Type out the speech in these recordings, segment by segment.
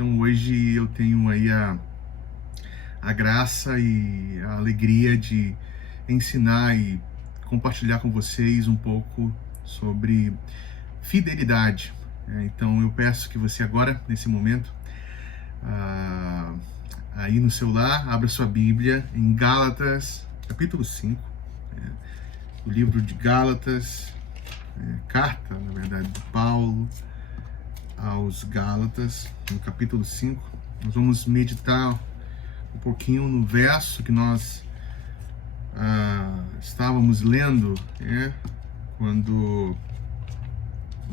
Então hoje eu tenho aí a graça e a alegria de ensinar e compartilhar com vocês um pouco sobre fidelidade. Então eu peço que você agora, nesse momento, aí no celular, abra sua Bíblia em Gálatas, capítulo 5, o livro de Gálatas, carta, na verdade, de Paulo aos Gálatas, no capítulo 5. Nós vamos meditar um pouquinho no verso que nós estávamos lendo, quando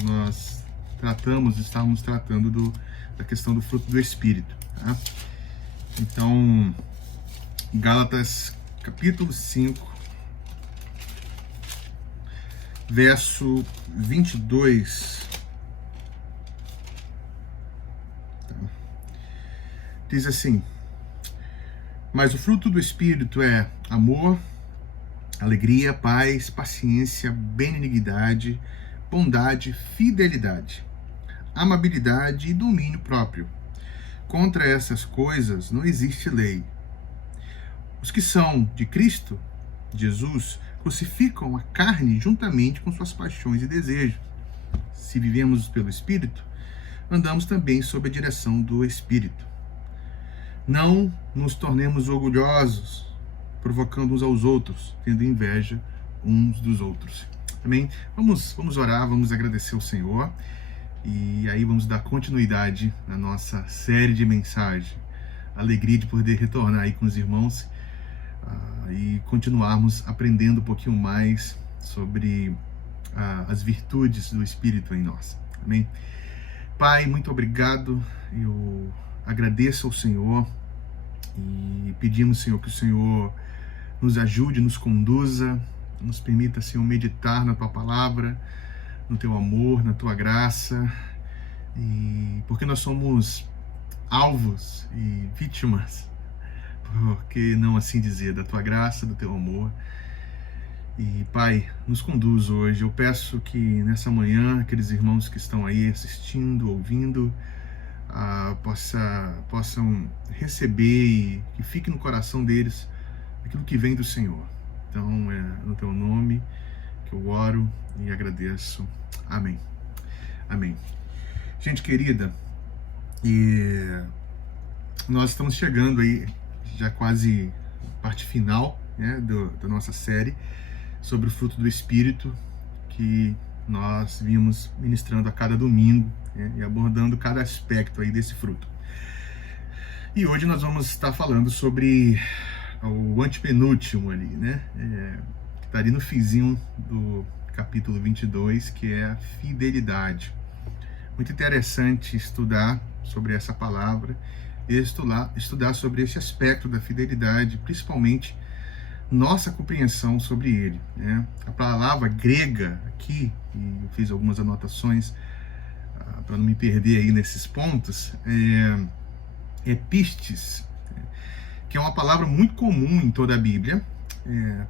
nós estávamos tratando da questão do fruto do Espírito. Tá? Então, Gálatas capítulo 5, verso 22. Diz assim: mas o fruto do Espírito é amor, alegria, paz, paciência, benignidade, bondade, fidelidade, amabilidade e domínio próprio. Contra essas coisas não existe lei. Os que são de Cristo Jesus crucificam a carne juntamente com suas paixões e desejos. Se vivemos pelo Espírito, andamos também sob a direção do Espírito. Não nos tornemos orgulhosos, provocando uns aos outros, tendo inveja uns dos outros. Amém? Vamos orar, vamos agradecer ao Senhor e aí vamos dar continuidade na nossa série de mensagens. Alegria de poder retornar aí com os irmãos e continuarmos aprendendo um pouquinho mais sobre as virtudes do Espírito em nós. Amém? Pai, muito obrigado. Eu agradeço ao Senhor e pedimos, Senhor, que o Senhor nos ajude, nos conduza, nos permita, Senhor, meditar na Tua palavra, no Teu amor, na Tua graça, e porque nós somos alvos e vítimas, por que não assim dizer, da Tua graça, do Teu amor. E, Pai, nos conduz hoje. Eu peço que nessa manhã, aqueles irmãos que estão aí assistindo, ouvindo, possam receber e que fique no coração deles aquilo que vem do Senhor. Então, é no Teu nome que eu oro e agradeço. Amém. Amém. Gente querida, nós estamos chegando aí, já quase parte final, da nossa série sobre o fruto do Espírito, que nós vimos ministrando a cada domingo, e abordando cada aspecto aí desse fruto. E hoje nós vamos estar falando sobre o antepenúltimo ali, que está ali no finzinho do capítulo 22, que é a fidelidade. Muito interessante estudar sobre essa palavra e estudar sobre esse aspecto da fidelidade, principalmente nossa compreensão sobre ele. A palavra grega aqui, e eu fiz algumas anotações para não me perder aí nesses pontos, é pistes, que é uma palavra muito comum em toda a Bíblia,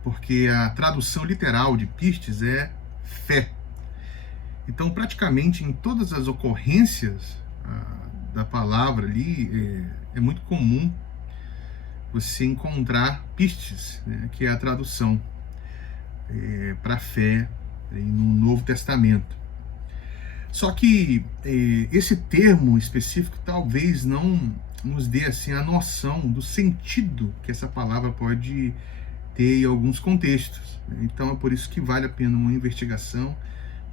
porque a tradução literal de pistes é fé. Então, praticamente em todas as ocorrências da palavra ali, é muito comum você encontrar pistes, que é a tradução para fé no Novo Testamento. Só que esse termo específico talvez não nos dê assim a noção do sentido que essa palavra pode ter em alguns contextos. Então é por isso que vale a pena uma investigação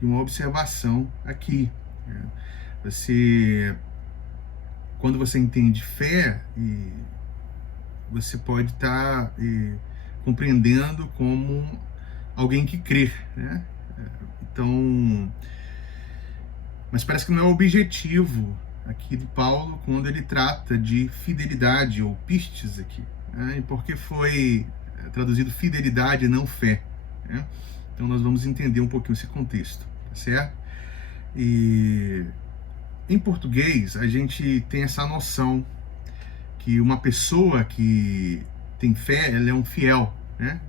e uma observação aqui. Quando você entende fé, você pode estar compreendendo como alguém que crê, Então, mas parece que não é o objetivo aqui de Paulo quando ele trata de fidelidade, ou pistes aqui, porque foi traduzido fidelidade e não fé, Então nós vamos entender um pouquinho esse contexto, tá certo? E em português a gente tem essa noção que uma pessoa que tem fé, ela é um fiel,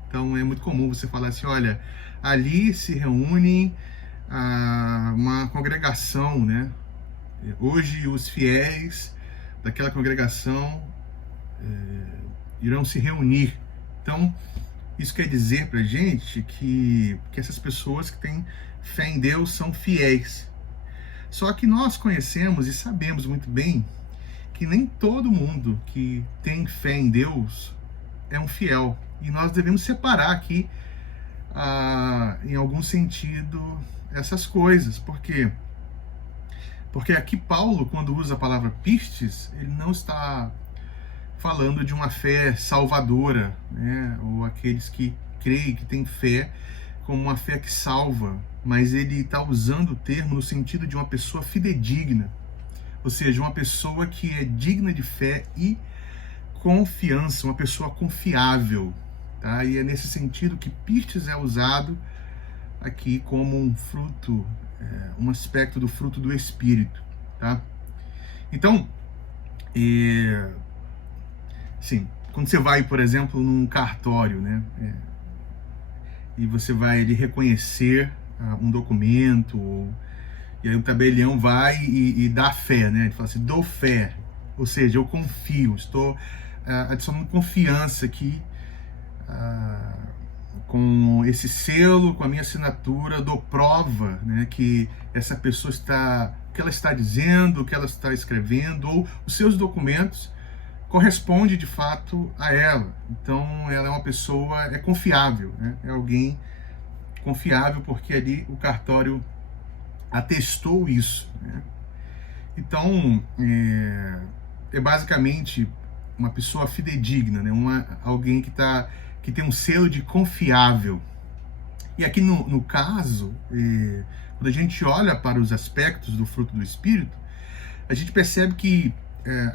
Então é muito comum você falar assim, olha, ali se reúne uma congregação, Hoje os fiéis daquela congregação irão se reunir. Então, isso quer dizer para a gente que essas pessoas que têm fé em Deus são fiéis. Só que nós conhecemos e sabemos muito bem que nem todo mundo que tem fé em Deus é um fiel. E nós devemos separar aqui, em algum sentido, essas coisas. Por quê? Porque aqui Paulo, quando usa a palavra pistes, ele não está falando de uma fé salvadora, né? Ou aqueles que creem, que têm fé como uma fé que salva, mas ele está usando o termo no sentido de uma pessoa fidedigna, ou seja, uma pessoa que é digna de fé e confiança, uma pessoa confiável, tá? E é nesse sentido que pistes é usado aqui como um fruto, um aspecto do fruto do Espírito, tá? Então, sim, quando você vai, por exemplo, num cartório, né, e você vai ali reconhecer um documento, e aí o tabelião vai e dá fé, né? Ele fala assim, dou fé, ou seja, eu confio, estou adicionando confiança aqui, com esse selo, com a minha assinatura, dou prova, né, que essa pessoa o que ela está dizendo, o que ela está escrevendo, ou os seus documentos corresponde de fato a ela. Então ela é uma pessoa, é confiável, né? É alguém confiável porque ali o cartório atestou isso, né? Então é basicamente uma pessoa fidedigna, né? Alguém que tem um selo de confiável. E aqui no caso, quando a gente olha para os aspectos do fruto do Espírito, a gente percebe que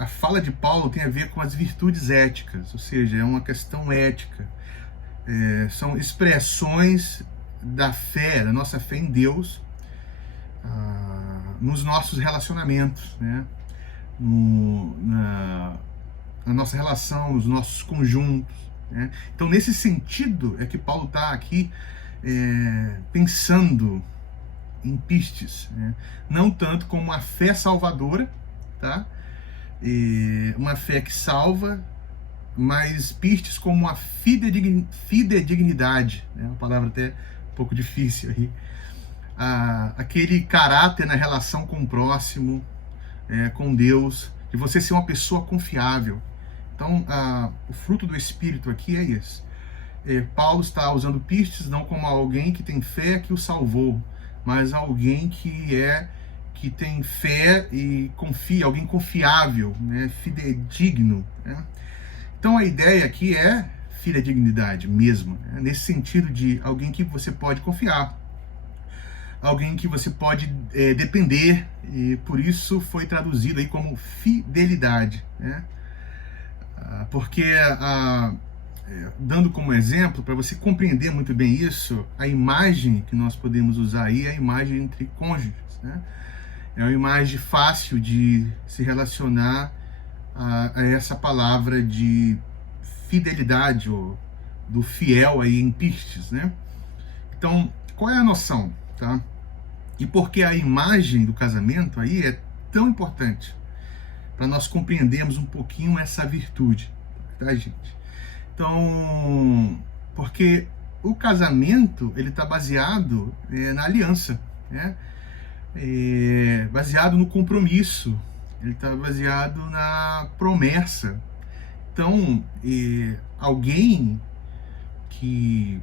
a fala de Paulo tem a ver com as virtudes éticas, ou seja, é uma questão ética. São expressões da fé, da nossa fé em Deus, nos nossos relacionamentos, né? Na nossa relação, nos nossos conjuntos, né? Então, nesse sentido, é que Paulo está aqui pensando em pistes, né? Não tanto como uma fé salvadora, tá? Uma fé que salva, mas pistes como uma fidedignidade, né? Uma palavra até um pouco difícil aí. Aquele caráter na relação com o próximo, com Deus, de você ser uma pessoa confiável. Então, o fruto do Espírito aqui é esse. Paulo está usando pistes não como alguém que tem fé que o salvou, mas alguém que tem fé e confia, alguém confiável, né, fidedigno, né? Então a ideia aqui é fidedignidade mesmo, né? Nesse sentido de alguém que você pode confiar, alguém que você pode depender, e por isso foi traduzido aí como fidelidade, né? Porque dando como exemplo, para você compreender muito bem isso, a imagem que nós podemos usar aí é a imagem entre cônjuges, né? É uma imagem fácil de se relacionar a essa palavra de fidelidade, ou do fiel aí em pistes, né? Então, qual é a noção, tá? E por que a imagem do casamento aí é tão importante para nós compreendermos um pouquinho essa virtude, tá, gente? Então, porque o casamento, ele está baseado na aliança, né? Baseado no compromisso, ele está baseado na promessa. Então, alguém que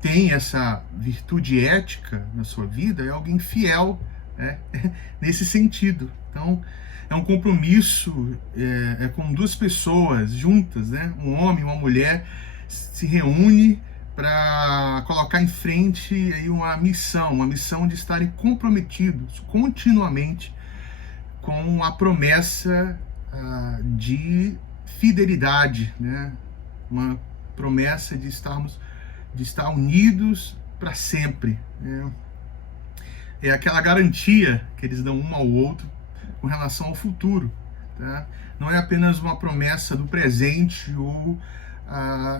tem essa virtude ética na sua vida é alguém fiel, né? Nesse sentido. Então, é um compromisso com duas pessoas juntas, né? Um homem e uma mulher se reúne para colocar em frente aí uma missão de estarem comprometidos continuamente com a promessa de fidelidade, né? Uma promessa de estar unidos para sempre, né? É aquela garantia que eles dão um ao outro com relação ao futuro, tá? Não é apenas uma promessa do presente ou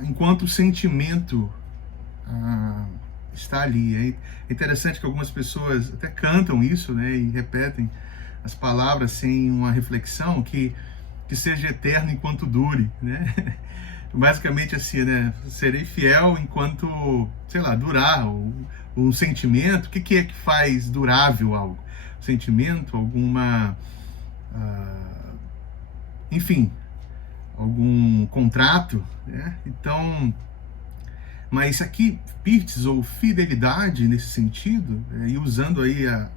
enquanto o sentimento está ali. É interessante que algumas pessoas até cantam isso, né, e repetem as palavras sem uma reflexão que seja eterno enquanto dure, né? Basicamente assim, né? Serei fiel enquanto, sei lá, durar um sentimento. O que é que faz durável algo? Sentimento, alguma, enfim, algum contrato, né? Então, mas aqui, pirtes ou fidelidade nesse sentido, e usando aí o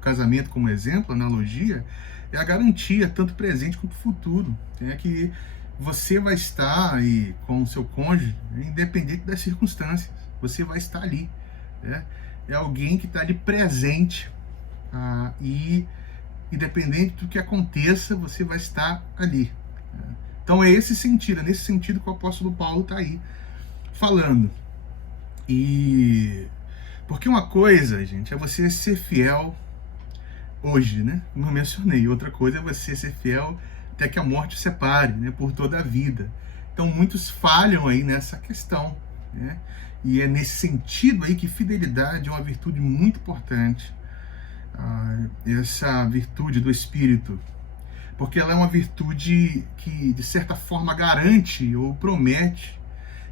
casamento como exemplo, analogia, é a garantia, tanto presente quanto futuro. É que você vai estar aí com o seu cônjuge, independente das circunstâncias. Você vai estar ali. Né? É alguém que está ali presente. E independente do que aconteça, você vai estar ali. Então é esse sentido, é nesse sentido que o apóstolo Paulo está aí falando. E porque uma coisa, gente, é você ser fiel hoje, né? Como eu mencionei. Outra coisa é você ser fiel até que a morte separe, né? Por toda a vida. Então muitos falham aí nessa questão, né? E é nesse sentido aí que fidelidade é uma virtude muito importante. Essa virtude do Espírito, porque ela é uma virtude que de certa forma garante ou promete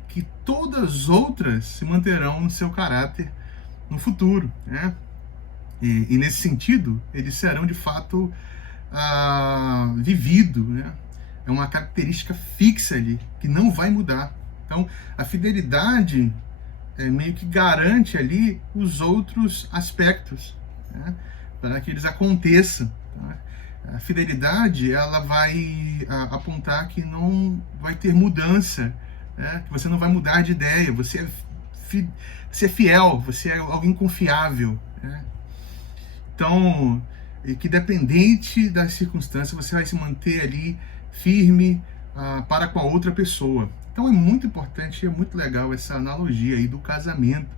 que todas as outras se manterão no seu caráter no futuro, né? E nesse sentido, eles serão de fato vividos, né? É uma característica fixa ali, que não vai mudar. Então, a fidelidade meio que garante ali os outros aspectos, né? Para que eles aconteçam. Tá? A fidelidade, ela vai apontar que não vai ter mudança, né? Que você não vai mudar de ideia, você é fiel, você é alguém confiável, né? Então, que dependente das circunstâncias, você vai se manter ali firme para com a outra pessoa. Então é muito importante, é muito legal essa analogia aí do casamento.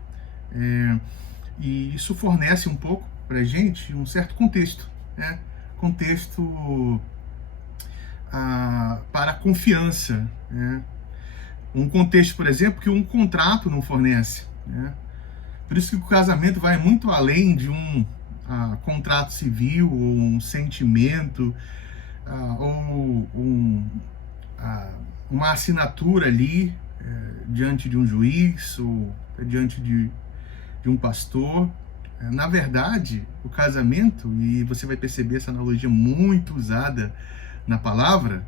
E isso fornece um pouco para a gente um certo contexto, né? Contexto para a confiança, né? Um contexto, por exemplo, que um contrato não fornece, né? Por isso que o casamento vai muito além de um contrato civil, ou um sentimento, ou uma assinatura ali diante de um juiz, ou diante de um pastor. Na verdade, o casamento, e você vai perceber essa analogia muito usada na palavra,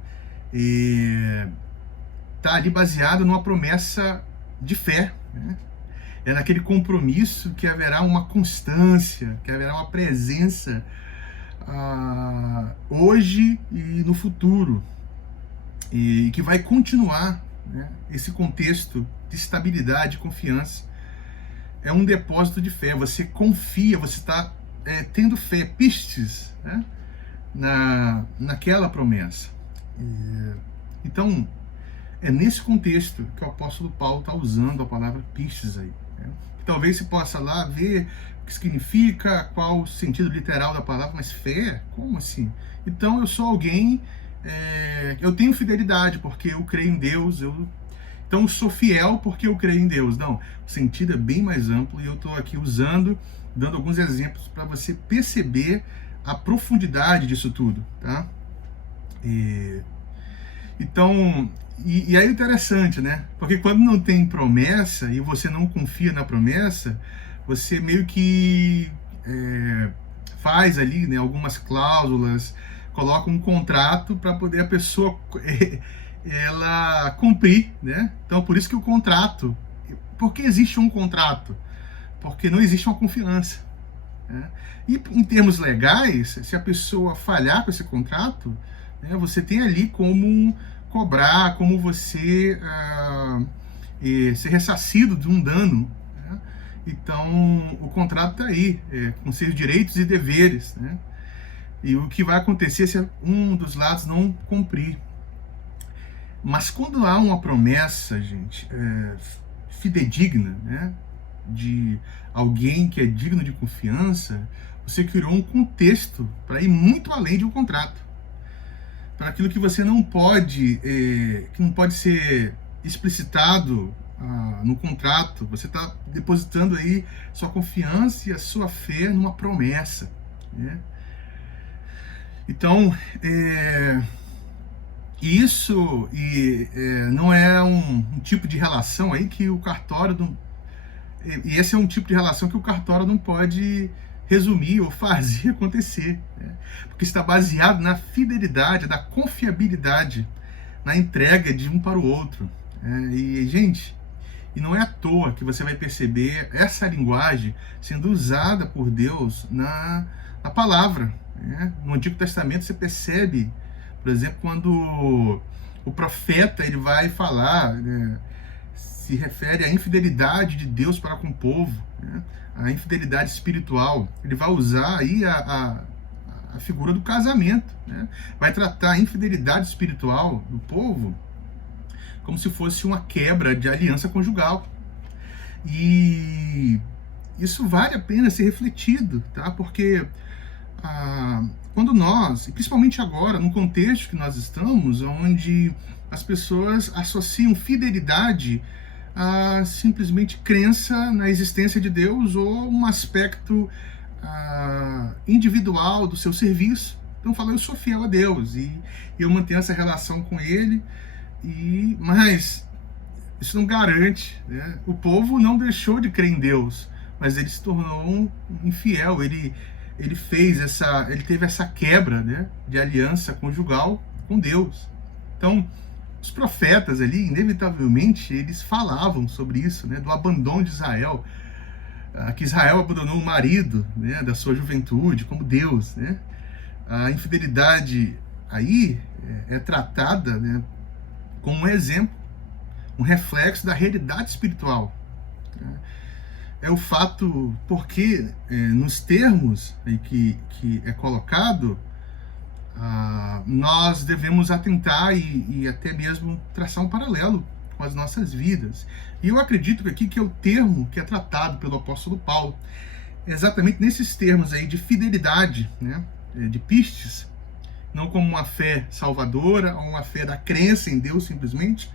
está ali baseado numa promessa de fé, né? É naquele compromisso que haverá uma constância, que haverá uma presença hoje e no futuro, e que vai continuar, né? Esse contexto de estabilidade e confiança é um depósito de fé. Você confia, você está tendo fé, pistes, né? naquela promessa. Então, é nesse contexto que o apóstolo Paulo está usando a palavra pistes aí. Né? Talvez você possa lá ver o que significa, qual o sentido literal da palavra, mas fé? Como assim? Então eu sou alguém, eu tenho fidelidade porque eu creio em Deus, então eu sou fiel porque eu creio em Deus. Não, o sentido é bem mais amplo e eu estou aqui dando alguns exemplos para você perceber a profundidade disso tudo, tá? Então, e aí é interessante, né? Porque quando não tem promessa e você não confia na promessa, você meio que faz ali, né, algumas cláusulas, coloca um contrato para poder a pessoa ela cumprir, né? Então, por isso que o contrato... Por que existe um contrato? Porque não existe uma confiança, né? E em termos legais, se a pessoa falhar com esse contrato, né, você tem ali como cobrar, como você ser ressarcido de um dano, né? Então, o contrato está aí, com seus direitos e deveres, né? E o que vai acontecer se um dos lados não cumprir. Mas quando há uma promessa, gente, fidedigna, né, de alguém que é digno de confiança, você criou um contexto para ir muito além de um contrato. Para aquilo que você não pode, que não pode ser explicitado no contrato, você está depositando aí sua confiança e a sua fé numa promessa, né? Então, não é um tipo de relação aí que o cartório não, e esse é um tipo de relação que o cartório não pode resumir ou fazer acontecer, né? Porque está baseado na fidelidade, na confiabilidade, na entrega de um para o outro, né? Gente, e não é à toa que você vai perceber essa linguagem sendo usada por Deus na palavra, né? No Antigo Testamento você percebe, por exemplo, quando o profeta ele vai falar, né, se refere à infidelidade de Deus para com o povo, né, a infidelidade espiritual. Ele vai usar aí a figura do casamento, né? Vai tratar a infidelidade espiritual do povo como se fosse uma quebra de aliança conjugal. E isso vale a pena ser refletido, tá? Porque quando nós, e principalmente agora, no contexto que nós estamos, onde as pessoas associam fidelidade a simplesmente crença na existência de Deus ou um aspecto individual do seu serviço. Então fala, eu sou fiel a Deus e eu mantenho essa relação com Ele, mas isso não garante, né? O povo não deixou de crer em Deus, mas ele se tornou um infiel. Ele teve essa quebra, né, de aliança conjugal com Deus. Então, os profetas ali, inevitavelmente, eles falavam sobre isso, né, do abandono de Israel, que Israel abandonou o marido, né, da sua juventude, como Deus, né? A infidelidade aí é tratada, né, como um exemplo, um reflexo da realidade espiritual, né? É o fato porque nos termos que é colocado, nós devemos atentar e até mesmo traçar um paralelo com as nossas vidas. E eu acredito que aqui que é o termo que é tratado pelo apóstolo Paulo, exatamente nesses termos aí de fidelidade, né, de pistes, não como uma fé salvadora ou uma fé da crença em Deus simplesmente,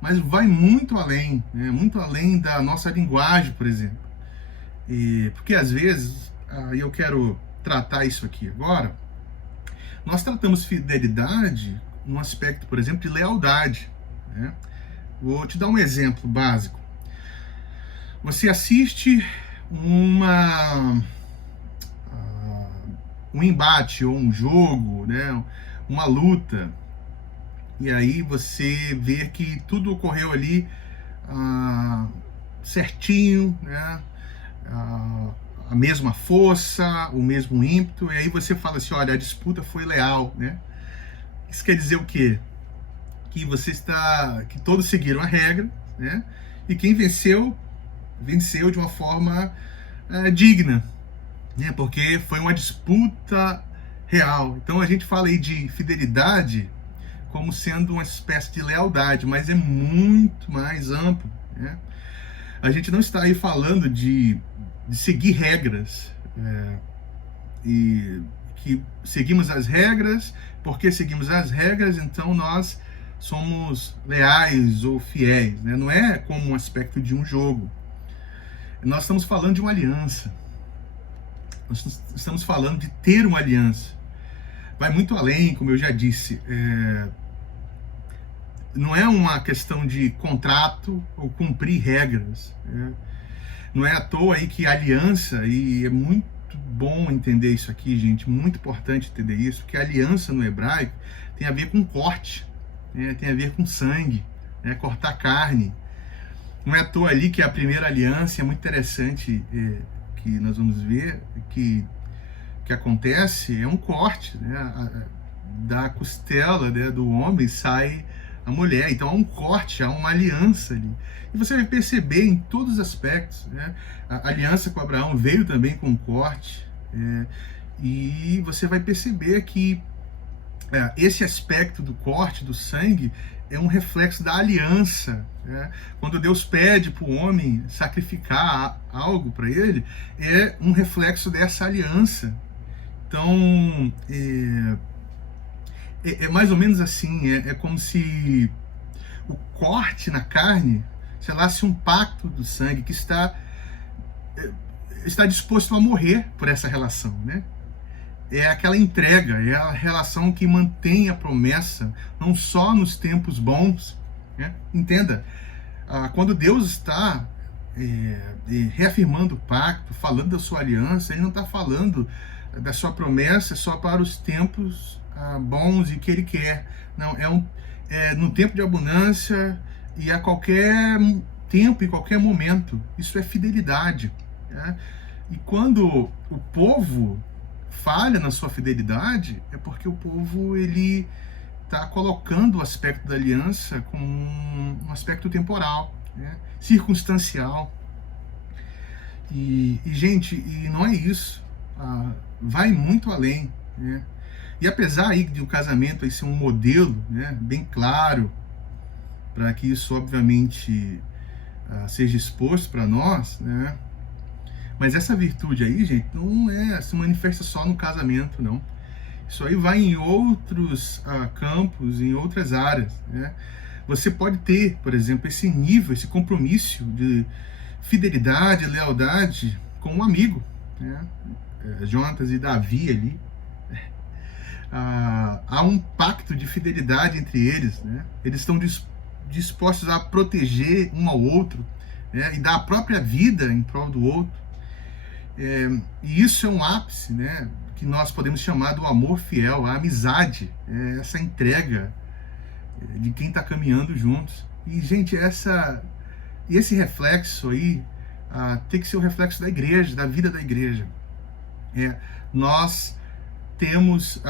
mas vai muito além, né, muito além da nossa linguagem, por exemplo. Porque às vezes, eu quero tratar isso aqui agora, nós tratamos fidelidade num aspecto, por exemplo, de lealdade, né? Vou te dar um exemplo básico. Você assiste um embate ou um jogo, né? Uma luta, e aí você vê que tudo ocorreu ali certinho, né? A mesma força, o mesmo ímpeto, e aí você fala assim, olha, a disputa foi leal, né? Isso quer dizer o quê? Que que todos seguiram a regra, né? E quem venceu de uma forma digna, né? Porque foi uma disputa real. Então a gente fala aí de fidelidade como sendo uma espécie de lealdade, mas é muito mais amplo, né? A gente não está aí falando de seguir regras, e que seguimos as regras, porque seguimos as regras, então nós somos leais ou fiéis, né? Não é como um aspecto de um jogo. Nós estamos falando de uma aliança. Nós estamos falando de ter uma aliança. Vai muito além, como eu já disse. Não é uma questão de contrato ou cumprir regras, né? Não é à toa aí que aliança, e é muito bom entender isso aqui, gente, muito importante entender isso, que a aliança no hebraico tem a ver com corte, né? Tem a ver com sangue, né? Cortar carne. Não é à toa ali que a primeira aliança é muito interessante, que nós vamos ver que acontece, é um corte, né? Da costela, né, do homem sai a mulher, então há um corte, há uma aliança ali. E você vai perceber em todos os aspectos, né? A aliança com Abraão veio também com corte, e você vai perceber que esse aspecto do corte, do sangue, é um reflexo da aliança, né? Quando Deus pede para o homem sacrificar algo para ele, é um reflexo dessa aliança. Então, é mais ou menos assim, é como se o corte na carne selasse um pacto do sangue que está disposto a morrer por essa relação, né? é aquela entrega, é a relação que mantém a promessa, não só nos tempos bons, né? Entenda, quando Deus está reafirmando o pacto, falando da sua aliança, Ele não está falando da sua promessa só para os tempos bons e que Ele quer. Não, no tempo de abundância e a qualquer tempo, em qualquer momento. Isso é fidelidade. Né? E quando o povo falha na sua fidelidade, é porque o povo ele está colocando o aspecto da aliança como um aspecto temporal, né? Circunstancial. Gente, e não é isso. Vai muito além, né? E apesar aí de o casamento aí ser um modelo, né, bem claro, para que isso obviamente seja exposto para nós, né? Mas essa virtude aí, gente, não se manifesta só no casamento, não. Isso aí vai em outros campos, em outras áreas, né? Você pode ter, por exemplo, esse nível, esse compromisso de fidelidade, lealdade com um amigo, né? Jonatas e Davi ali. Há um pacto de fidelidade entre eles, né? Eles estão dispostos a proteger um ao outro, né? E dar a própria vida em prol do outro. E isso é um ápice, né? Que nós podemos chamar do amor fiel, a amizade, essa entrega de quem está caminhando juntos. E, gente, esse reflexo aí tem que ser o reflexo da igreja, da vida da igreja. Nós temos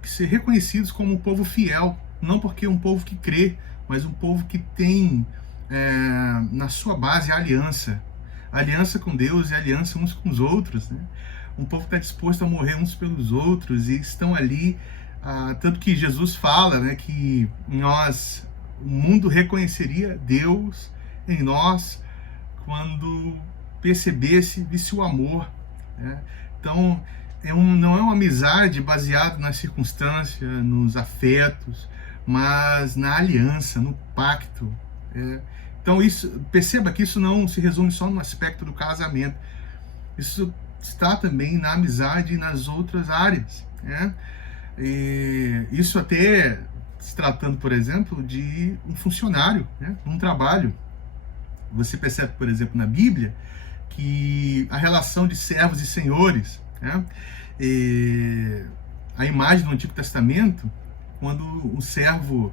que ser reconhecidos como um povo fiel, não porque é um povo que crê, mas um povo que tem na sua base a aliança com Deus e aliança uns com os outros, né? Um povo que está disposto a morrer uns pelos outros e estão ali, tanto que Jesus fala, né, que o mundo reconheceria Deus em nós quando visse o amor, né? Então, não é uma amizade baseada na circunstância, nos afetos, mas na aliança, no pacto. Então, perceba que isso não se resume só no aspecto do casamento. Isso está também na amizade e nas outras áreas, né? E isso até se tratando, por exemplo, de um funcionário, né, num trabalho. Você percebe, por exemplo, na Bíblia, que a relação de servos e senhores, né, a imagem do Antigo Testamento, quando um servo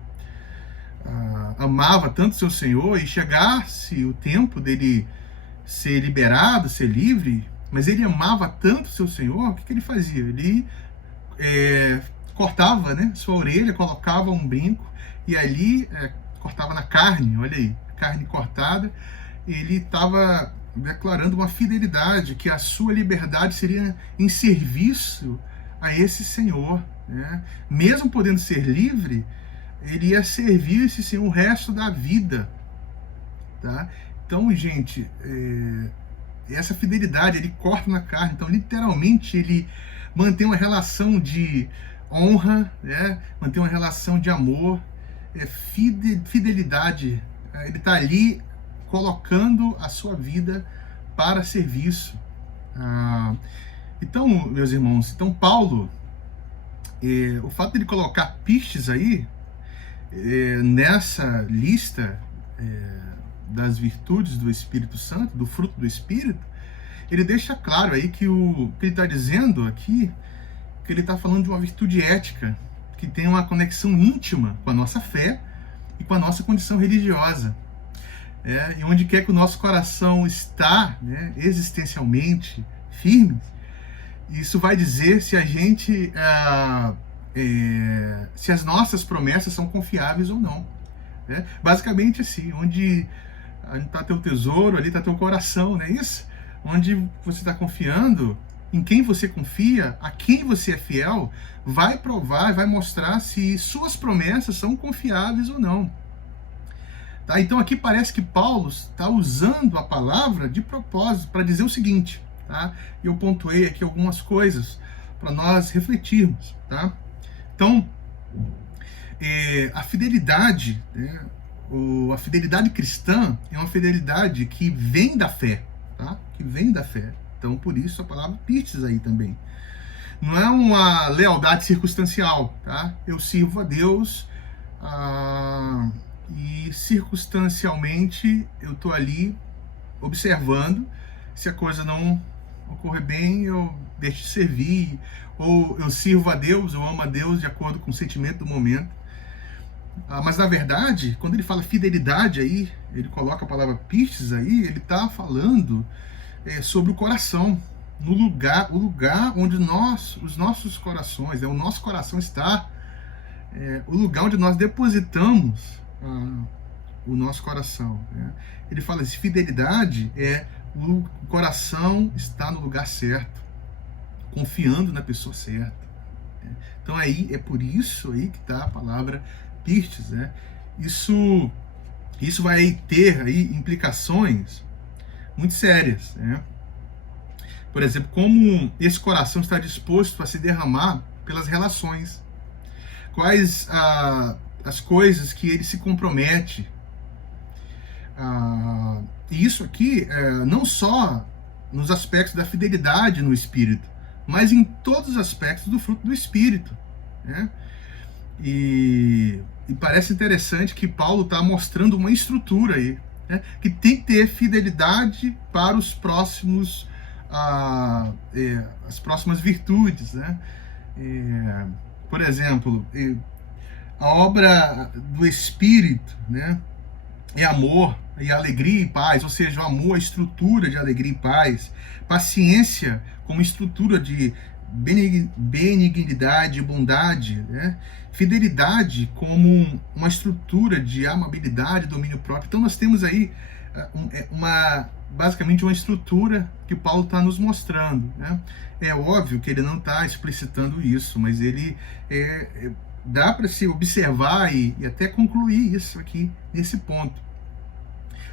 amava tanto seu senhor e chegasse o tempo dele ser liberado, ser livre, mas ele amava tanto seu senhor, o que ele fazia? Ele cortava, né, sua orelha, colocava um brinco e ali cortava na carne, olha aí, carne cortada. Ele estava declarando uma fidelidade, que a sua liberdade seria em serviço a esse senhor, né? Mesmo podendo ser livre, ele ia servir esse senhor o resto da vida, tá? Então, gente, essa fidelidade, ele corta na carne. Então, literalmente, ele mantém uma relação de honra, né? Mantém uma relação de amor, fidelidade. Ele está ali colocando a sua vida para serviço. Então, meus irmãos, Paulo, o fato de ele colocar pistes aí, nessa lista das virtudes do Espírito Santo, do fruto do Espírito, ele deixa claro aí que o que ele está dizendo aqui, que ele está falando de uma virtude ética, que tem uma conexão íntima com a nossa fé e com a nossa condição religiosa. E onde quer que o nosso coração está, né, existencialmente firme, isso vai dizer se a gente, se as nossas promessas são confiáveis ou não. Né? Basicamente assim, onde está teu tesouro, ali está teu coração, não é isso? Onde você está confiando, em quem você confia, a quem você é fiel, vai provar, vai mostrar se suas promessas são confiáveis ou não. Tá? Então aqui parece que Paulo está usando a palavra de propósito para dizer o seguinte, tá? Eu pontuei aqui algumas coisas para nós refletirmos, tá? Então, a fidelidade, né? A fidelidade cristã é uma fidelidade que vem da fé, tá? Que vem da fé. Então, por isso a palavra pistes aí também. Não é uma lealdade circunstancial, tá? Eu sirvo a Deus e circunstancialmente eu estou ali observando. Se a coisa não ocorrer bem, eu deixo de servir, ou eu sirvo a Deus, eu amo a Deus de acordo com o sentimento do momento. Mas na verdade, quando ele fala fidelidade aí, ele coloca a palavra pistes aí, ele está falando sobre o coração, no lugar, o lugar onde os nossos corações, o nosso coração está, o lugar onde nós depositamos o nosso coração. Né? Ele fala assim, fidelidade o coração está no lugar certo, confiando na pessoa certa. Né? Então aí é por isso aí que está a palavra pistes. Né? Isso vai ter aí implicações muito sérias. Né? Por exemplo, como esse coração está disposto a se derramar pelas relações. Quais as coisas que ele se compromete. E isso aqui não só nos aspectos da fidelidade no Espírito, mas em todos os aspectos do fruto do Espírito. Né? E parece interessante que Paulo está mostrando uma estrutura aí, né? Que tem que ter fidelidade para os próximos, as próximas virtudes. Né? Por exemplo, a obra do Espírito, né? É amor e alegria e paz, ou seja, o amor, a estrutura de alegria e paz, paciência como estrutura de benignidade e bondade, né? Fidelidade como uma estrutura de amabilidade, domínio próprio. Então nós temos aí basicamente uma estrutura que Paulo está nos mostrando. Né? É óbvio que ele não está explicitando isso, mas ele dá para se observar e até concluir isso aqui nesse ponto.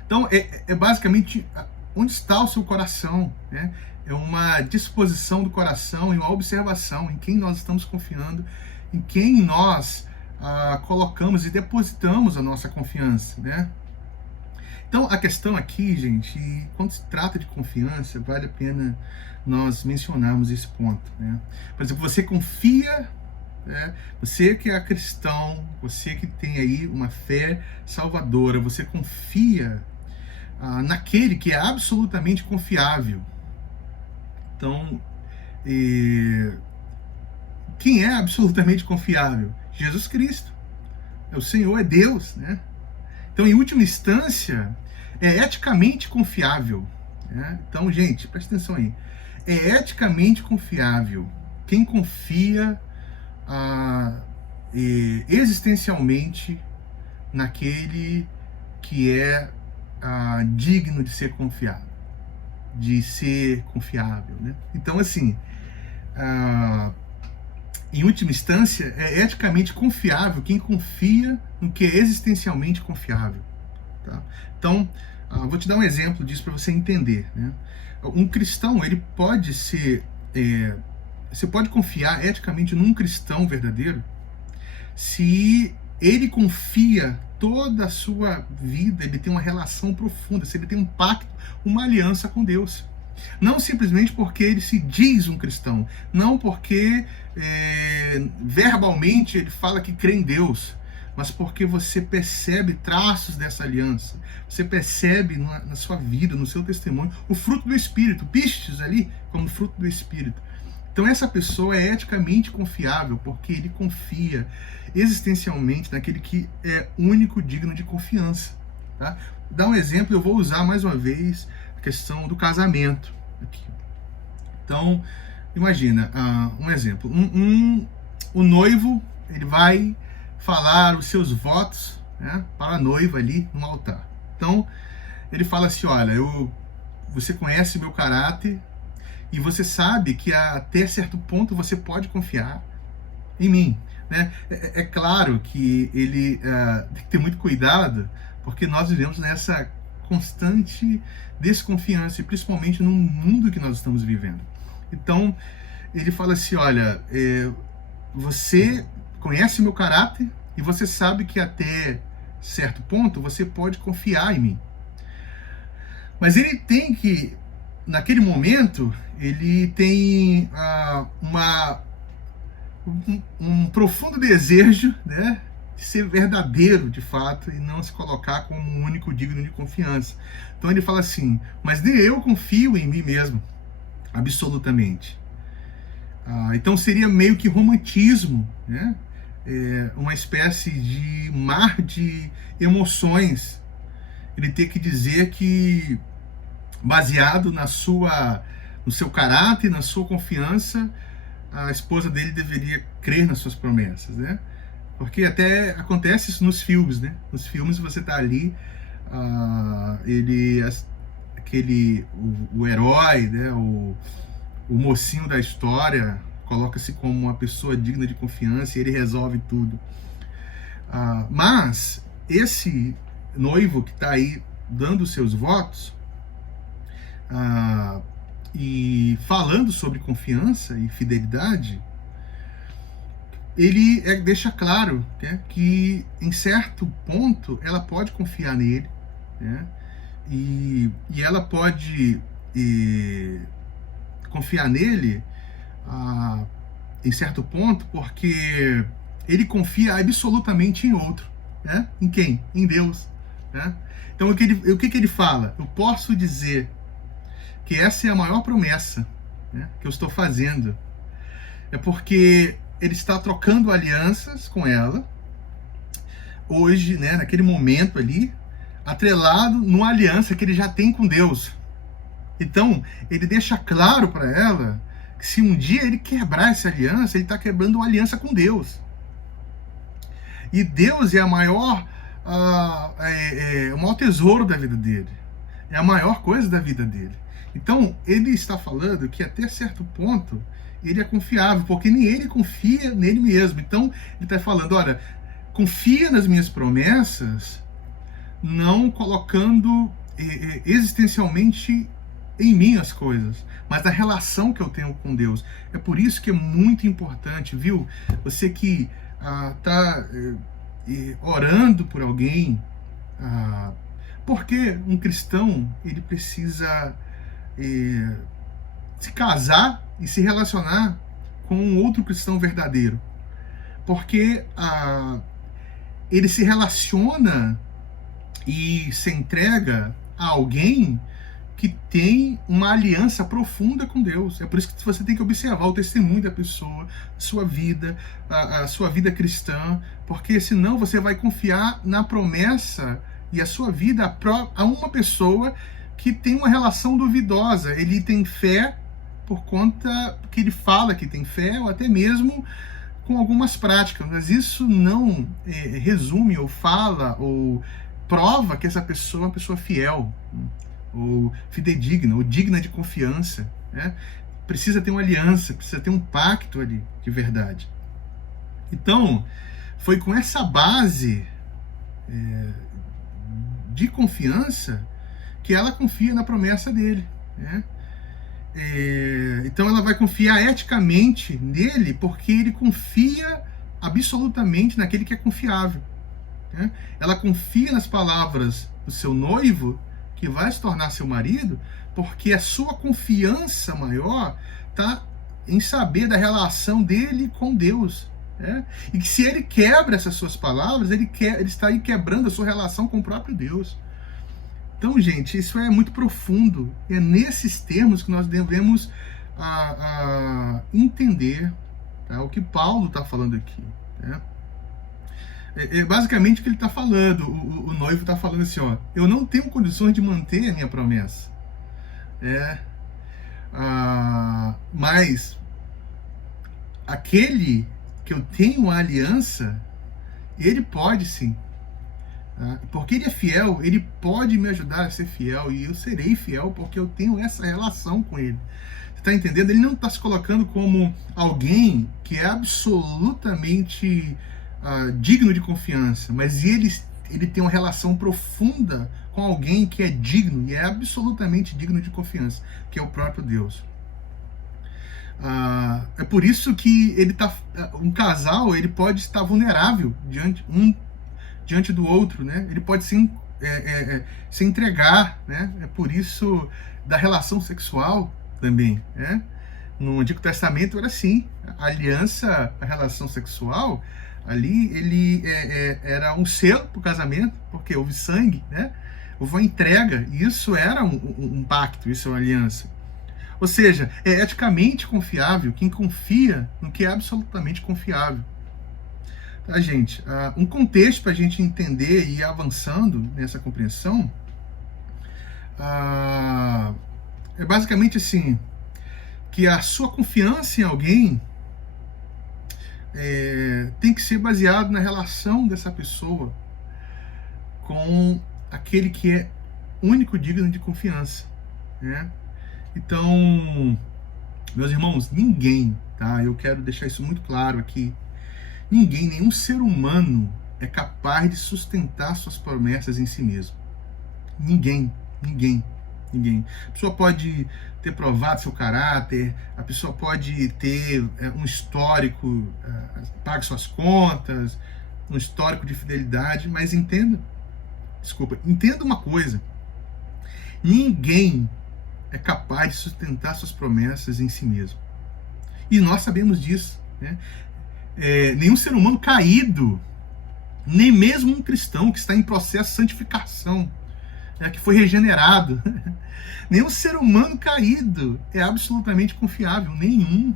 Então é basicamente onde está o seu coração, né? É uma disposição do coração e uma observação em quem nós estamos confiando, em quem nós colocamos e depositamos a nossa confiança, né? Então a questão aqui, gente, quando se trata de confiança, vale a pena nós mencionarmos esse ponto, né? Por exemplo, você confia, né? Você que é cristão, você que tem aí uma fé salvadora, você confia naquele que é absolutamente confiável. Então, quem é absolutamente confiável? Jesus Cristo. O Senhor é Deus, né? Então, em última instância, é eticamente confiável. Né? Então, gente, presta atenção aí. É eticamente confiável. Quem confia existencialmente naquele que é digno de ser confiado, de ser confiável, né? Então, assim, em última instância, é eticamente confiável quem confia no que é existencialmente confiável. Tá? Então, vou te dar um exemplo disso para você entender. Né? Um cristão, ele pode ser... você pode confiar eticamente num cristão verdadeiro se ele confia toda a sua vida, ele tem uma relação profunda, se ele tem um pacto, uma aliança com Deus. Não simplesmente porque ele se diz um cristão, não porque verbalmente ele fala que crê em Deus, mas porque você percebe traços dessa aliança, você percebe na sua vida, no seu testemunho, o fruto do Espírito, pistes ali como fruto do Espírito. Então essa pessoa é eticamente confiável, porque ele confia existencialmente naquele que é único, digno de confiança. Tá? Dá um exemplo, eu vou usar mais uma vez a questão do casamento aqui. Então, imagina, um exemplo. O noivo, ele vai falar os seus votos, né, para a noiva ali no altar. Então, ele fala assim, olha, você conhece meu caráter e você sabe que até certo ponto você pode confiar em mim. Né? É claro que ele tem que ter muito cuidado, porque nós vivemos nessa constante desconfiança, e principalmente no mundo que nós estamos vivendo. Então, ele fala assim, olha, você conhece meu caráter e você sabe que até certo ponto você pode confiar em mim. Mas ele tem que naquele momento, ele tem um profundo desejo, né, de ser verdadeiro de fato e não se colocar como um único digno de confiança. Então ele fala assim: mas nem eu confio em mim mesmo, absolutamente. Então seria meio que romantismo, né? Uma espécie de mar de emoções. Ele ter que dizer que, baseado no seu caráter, na sua confiança, a esposa dele deveria crer nas suas promessas, né? Porque até acontece isso nos filmes, né? Nos filmes você tá ali, o herói, né? O mocinho da história coloca-se como uma pessoa digna de confiança e ele resolve tudo. Mas esse noivo que está aí dando os seus votos e falando sobre confiança e fidelidade, ele deixa claro, né, que em certo ponto ela pode confiar nele, né, e ela pode confiar nele em certo ponto, porque ele confia absolutamente em outro, né? Em quem? Em Deus, né? Então o que ele fala? Eu posso dizer que essa é a maior promessa, né, que eu estou fazendo. É porque ele está trocando alianças com ela hoje, né, naquele momento ali, atrelado numa aliança que ele já tem com Deus. Então ele deixa claro para ela que se um dia ele quebrar essa aliança, ele está quebrando uma aliança com Deus. E Deus é o maior tesouro da vida dele. É a maior coisa da vida dele. Então, ele está falando que até certo ponto ele é confiável, porque nem ele confia nele mesmo. Então, ele está falando, olha, confia nas minhas promessas, não colocando existencialmente em mim as coisas, mas da relação que eu tenho com Deus. É por isso que é muito importante, viu? Você que está orando por alguém, porque um cristão, ele precisa se casar e se relacionar com um outro cristão verdadeiro. Porque ele se relaciona e se entrega a alguém que tem uma aliança profunda com Deus. É por isso que você tem que observar o testemunho da pessoa, sua vida, a sua vida cristã, porque senão você vai confiar na promessa e a sua vida a uma pessoa que tem uma relação duvidosa. Ele tem fé por conta que ele fala que tem fé, ou até mesmo com algumas práticas, mas isso não resume ou fala ou prova que essa pessoa é uma pessoa fiel, ou fidedigna, ou digna de confiança, né? Precisa ter uma aliança, precisa ter um pacto ali de verdade. Então, foi com essa base de confiança que ela confia na promessa dele, né? Então ela vai confiar eticamente nele, porque ele confia absolutamente naquele que é confiável, né? Ela confia nas palavras do seu noivo, que vai se tornar seu marido, porque a sua confiança maior está em saber da relação dele com Deus, né? E que se ele quebra essas suas palavras, ele está aí quebrando a sua relação com o próprio Deus. Então, gente, isso é muito profundo. É nesses termos que nós devemos entender, tá, o que Paulo está falando aqui, né? Basicamente o que ele está falando, o noivo está falando assim, ó, eu não tenho condições de manter a minha promessa, mas aquele que eu tenho a aliança, ele pode sim, porque ele é fiel, ele pode me ajudar a ser fiel, e eu serei fiel porque eu tenho essa relação com ele. Você está entendendo? Ele não está se colocando como alguém que é absolutamente digno de confiança, mas ele tem uma relação profunda com alguém que é digno e é absolutamente digno de confiança, que é o próprio Deus. É por isso que um casal ele pode estar vulnerável diante do outro, né? Ele pode ser se entregar, né? É por isso da relação sexual também, né? No Antigo Testamento era assim, a aliança, a relação sexual, ali ele era um selo para o casamento, porque houve sangue, né? Houve uma entrega, e isso era um pacto, isso é uma aliança. Ou seja, é eticamente confiável quem confia no que é absolutamente confiável. Tá, gente? Um contexto para a gente entender e ir avançando nessa compreensão é basicamente assim, que a sua confiança em alguém tem que ser baseado na relação dessa pessoa com aquele que é único digno de confiança, né? Então, meus irmãos, ninguém, tá? Eu quero deixar isso muito claro aqui. Ninguém, nenhum ser humano é capaz de sustentar suas promessas em si mesmo. Ninguém. A pessoa pode ter provado seu caráter, a pessoa pode ter um histórico, pague suas contas, um histórico de fidelidade, mas entenda uma coisa: ninguém é capaz de sustentar suas promessas em si mesmo. E nós sabemos disso, né? Nenhum ser humano caído, nem mesmo um cristão que está em processo de santificação, que foi regenerado, nenhum ser humano caído é absolutamente confiável, nenhum.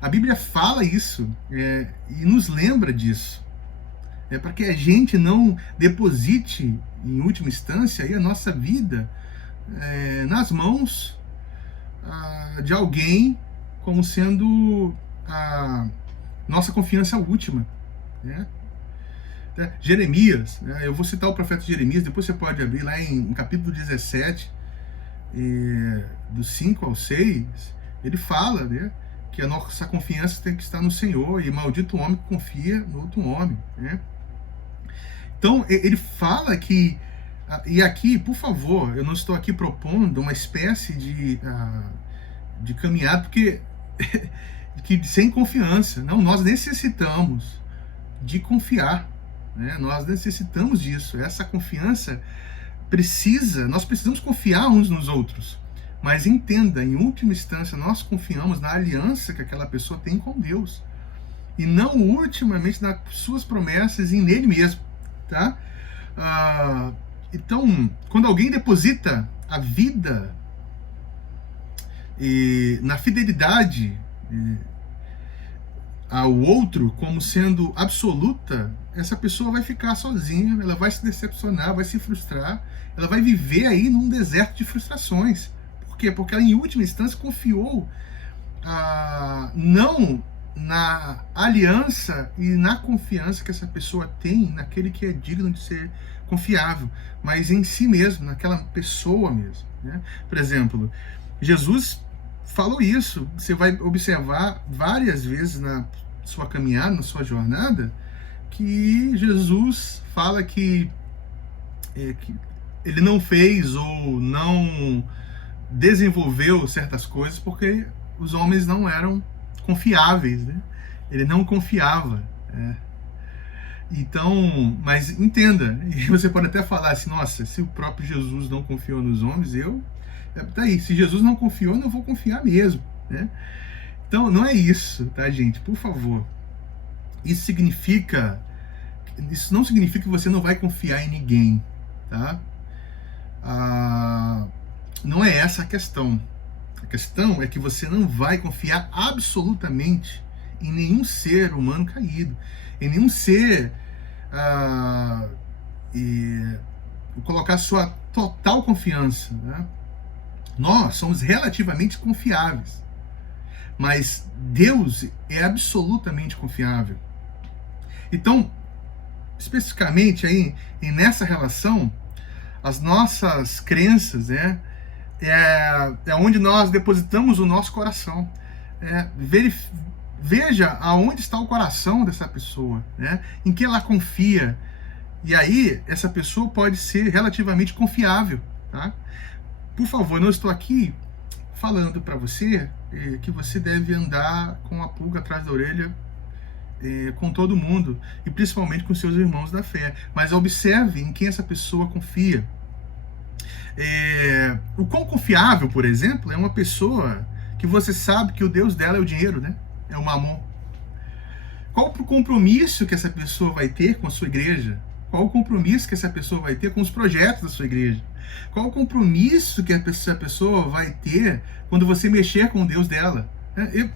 A Bíblia fala isso e nos lembra disso, para que a gente não deposite, em última instância, aí, a nossa vida nas mãos de alguém como sendo a nossa confiança última, né? Jeremias, né? Eu vou citar o profeta Jeremias, depois você pode abrir lá em capítulo 17, do 5 ao 6, ele fala, né, que a nossa confiança tem que estar no Senhor, e maldito o homem que confia no outro homem, né? Então, ele fala que, e aqui, por favor, eu não estou aqui propondo uma espécie de caminhada, porque que sem confiança. Não, nós necessitamos de confiar, né? Nós necessitamos disso. Essa confiança nós precisamos confiar uns nos outros. Mas entenda, em última instância, nós confiamos na aliança que aquela pessoa tem com Deus. E não ultimamente nas suas promessas e nele mesmo, tá? Então, quando alguém deposita a vida na fidelidade ao outro como sendo absoluta, essa pessoa vai ficar sozinha, ela vai se decepcionar, vai se frustrar, ela vai viver aí num deserto de frustrações. Por quê? Porque ela, em última instância, confiou não na aliança e na confiança que essa pessoa tem naquele que é digno de ser confiável, mas em si mesmo, naquela pessoa mesmo, né? Por exemplo, Jesus falou isso. Você vai observar várias vezes na sua caminhada, na sua jornada, que Jesus fala que ele não fez ou não desenvolveu certas coisas porque os homens não eram confiáveis, né? Ele não confiava. Então, mas entenda, e você pode até falar assim: nossa, se o próprio Jesus não confiou nos homens, tá aí, se Jesus não confiou, eu não vou confiar mesmo, né? Então, não é isso, tá, gente? Por favor. Isso não significa que você não vai confiar em ninguém, tá? Não é essa a questão. A questão é que você não vai confiar absolutamente em nenhum ser humano caído, em nenhum ser colocar sua total confiança, né? Nós somos relativamente confiáveis, mas Deus é absolutamente confiável. Então, especificamente aí nessa relação, as nossas crenças, né, é onde nós depositamos o nosso coração. Veja aonde está o coração dessa pessoa, né, em que ela confia, e aí essa pessoa pode ser relativamente confiável, tá? Por favor, não estou aqui falando para você que você deve andar com a pulga atrás da orelha com todo mundo, e principalmente com seus irmãos da fé. Mas observe em quem essa pessoa confia. O quão confiável, por exemplo, é uma pessoa que você sabe que o Deus dela é o dinheiro, né? É o mamon. Qual o compromisso que essa pessoa vai ter com a sua igreja? Qual o compromisso que essa pessoa vai ter com os projetos da sua igreja? Qual o compromisso que essa pessoa vai ter quando você mexer com o Deus dela?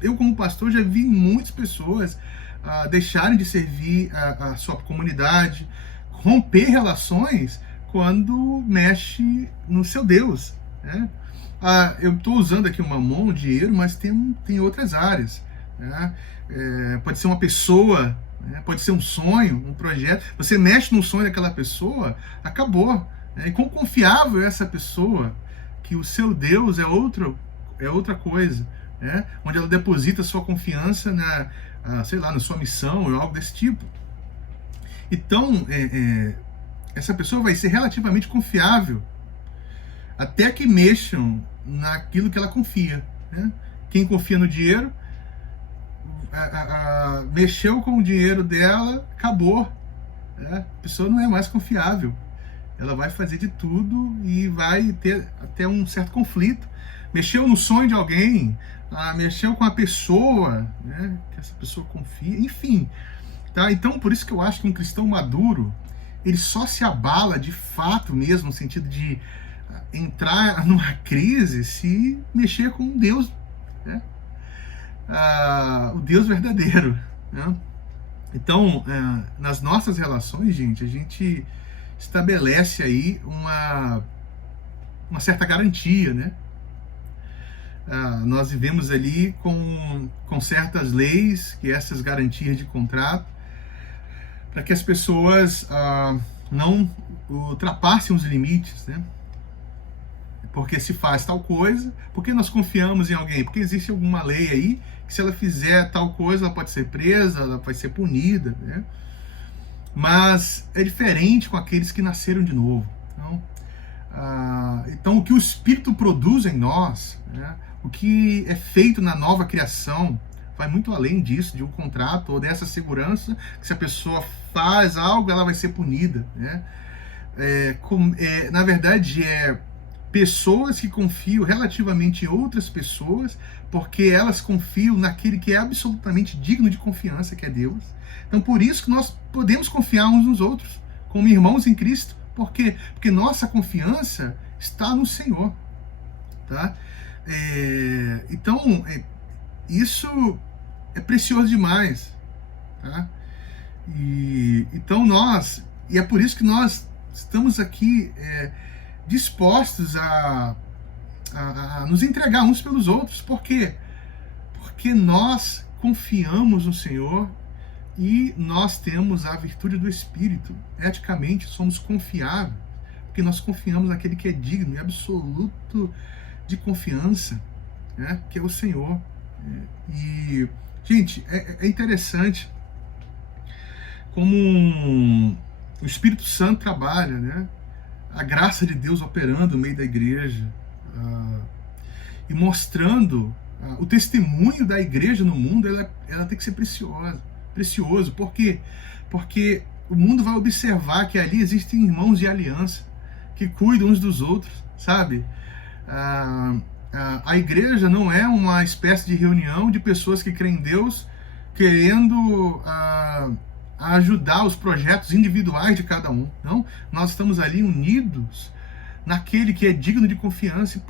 Eu como pastor, já vi muitas pessoas deixarem de servir a sua comunidade, romper relações quando mexe no seu Deus, né? Eu estou usando aqui o mamon, o dinheiro, mas tem outras áreas, né? Pode ser uma pessoa, né? Pode ser um sonho, um projeto. Você mexe no sonho daquela pessoa, acabou. E quão confiável é essa pessoa, que o seu Deus é outra coisa, né? Onde ela deposita sua confiança sei lá, na sua missão ou algo desse tipo. Então, essa pessoa vai ser relativamente confiável até que mexam naquilo que ela confia, né? Quem confia no dinheiro, mexeu com o dinheiro dela, acabou, né? A pessoa não é mais confiável. Ela vai fazer de tudo e vai ter até um certo conflito. Mexeu no sonho de alguém, mexeu com a pessoa, né, que essa pessoa confia, enfim. Tá? Então, por isso que eu acho que um cristão maduro, ele só se abala de fato mesmo, no sentido de entrar numa crise, se mexer com Deus, né? O Deus verdadeiro, né? Então, nas nossas relações, gente, a gente estabelece aí uma certa garantia, né? Nós vivemos ali com certas leis, que essas garantias de contrato, para que as pessoas não ultrapassem os limites, né? Porque se faz tal coisa, porque nós confiamos em alguém, porque existe alguma lei aí, que se ela fizer tal coisa, ela pode ser presa, ela vai ser punida, né? Mas é diferente com aqueles que nasceram de novo. Então o que o Espírito produz em nós, né, o que é feito na nova criação, vai muito além disso, de um contrato ou dessa segurança que se a pessoa faz algo, ela vai ser punida, né? Na verdade, pessoas que confiam relativamente em outras pessoas, porque elas confiam naquele que é absolutamente digno de confiança, que é Deus. Então, por isso que nós podemos confiar uns nos outros, como irmãos em Cristo. Por quê? Porque nossa confiança está no Senhor. Tá? Então, isso é precioso demais. Tá? Então, e é por isso que nós estamos aqui dispostos a nos entregar uns pelos outros. Por quê? Porque nós confiamos no Senhor e nós temos a virtude do Espírito. Eticamente, somos confiáveis, porque nós confiamos naquele que é digno e absoluto de confiança, né? Que é o Senhor. E, gente, é interessante como o Espírito Santo trabalha, né? A graça de Deus operando no meio da igreja, e mostrando o testemunho da igreja no mundo. Ela tem que ser precioso. Por quê? Porque o mundo vai observar que ali existem irmãos de aliança, que cuidam uns dos outros, sabe? A igreja não é uma espécie de reunião de pessoas que creem em Deus, querendo ajudar os projetos individuais de cada um. Não, nós estamos ali unidos naquele que é digno de confiança, e